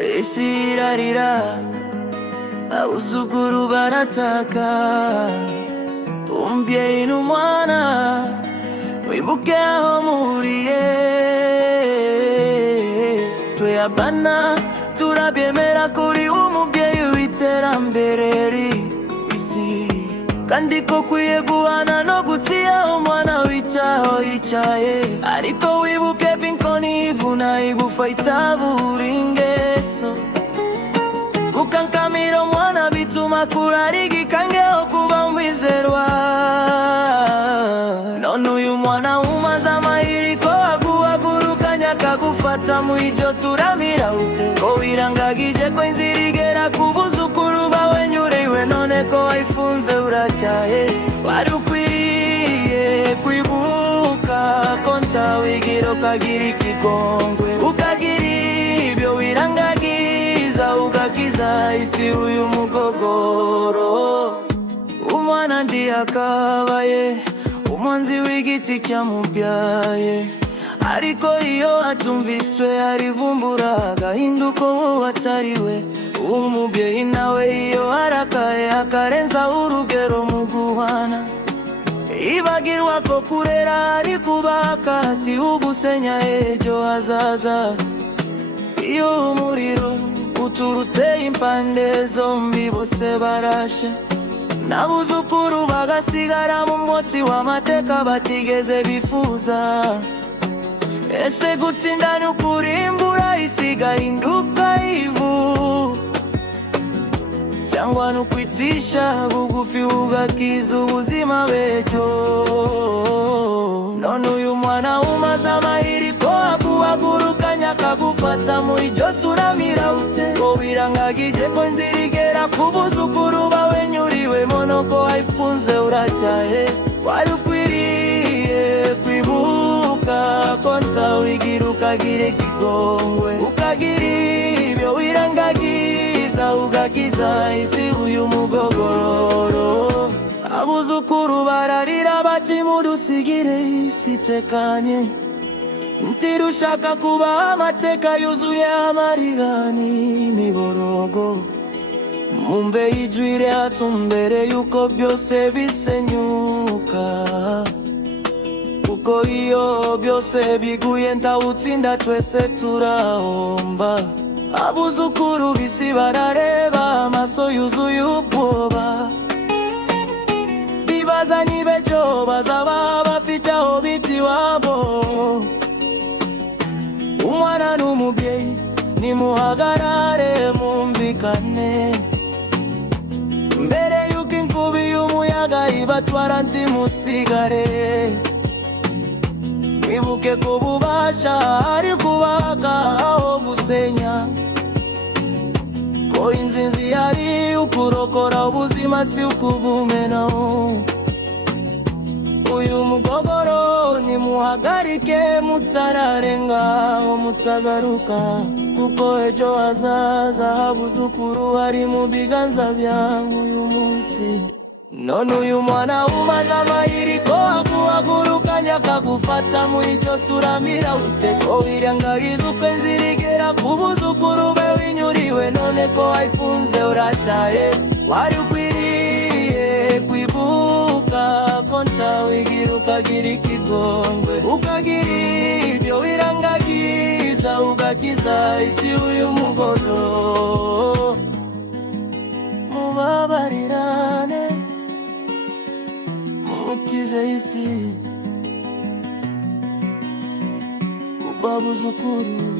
isi irarira, abuzukuru barataka. Umubyeyi n'umwana wibuke aho muhuriye. Twe abana turabyemera kuri umubyeyi w'iterambere isi, kandi ko kwiye guhana no gutiya umwana wicaho yicaye. Ariko wibuke pinkoni ivuna igufa itabura ingeso. Gukankamira umwana bituma kurarigikangeho kuba umwizerwa. None uyu mwana umaze amahiriko aguhagurukanya akagufata mu ijosi uramira ute? Ko wirangagije ko inzira igera ku buzukuru bawe nyuriwe, none ko wayifunze uracyaye. Wari ukwiye kwibuka ko ntawigira ukagira ikigongwe, ukagira ibyo wirangagiza ugakiza isi uyu mugogoro. Umwana ndiyakabaye umwanzi w'igiti cyamubyaye, ariko iyo atumviswe arivumbura agahinduka uwo atariwe. Umubyeyi nawe iyo arakaye akarenza urugero mu guhana, ibagirwa ko kurera ari kubaka si ugusenya ejo hazaza. Iyo umuriro uturutse impande zombi bose barasha, n'abuzukuru bagasigara mu mwotsi w'amateka batigeze bifuza. Ese gutsinda ni ukurimbura isi igahinduka ivu, cyangwa ni ukwicisha bugufi ugakiza ubuzima b'ejo? None uyu mwana umaze amahiriko aguhagurukanya akagufata mu ijosi uramira ute? Ko wirangagije ko inzira igera ku buzukuru bawe nyuriwemo, nuko wayifunze uracyaye. Wari ukwiriye kwibuka ko ntawigira ukagira ikigongwe, ukagira ibyo wirangagiza ugakiza isi uyu mugogoro. Abuzukuru bararira bati mudusigire isi itekanye, ntirushaka kuba amateka yuzuye amarira n'imiborogo. Mumve ijwi ryacu mbere yuko byose bisenyuka, kuko iyo byose biguye ntawutsinda, twese turahomba. Abuzukuru bisi barareba amaso yuzuye ubwoba, bibaza niba ejo bazaba bafite aho biti iwabo. Umwana n'umubyeyi nimuhagarare mwumvikane, mbere yuko inkubi y'umuyaga ibatwara ntimusigare. Wibuke ko ububasha ari kubaka aho gusenya, ko inzinzi yari ukurokora ubuzima si ukubumenaho. Uyu mugogoro nimuhagarike mutararengaho mutagaruka, kuko ejo hazaza habuzukuru hari mu biganza byangu uyu munsi. None uyu mwana umaze amahiriko aguhagurukanya akagufata mu ijosi uramira ute? Ko wirangagiza uko inzira igera ku buzukuru bawe nyuriwe, none ko wayifunze uracyaye. Wari ukwiriye kwibuka ko ntawigira ukagira ikigongwe, ukagira ibyo wirangagiza ugakiza isi uyu mugogoro. Mubabarirane mukize isi, babuzukuru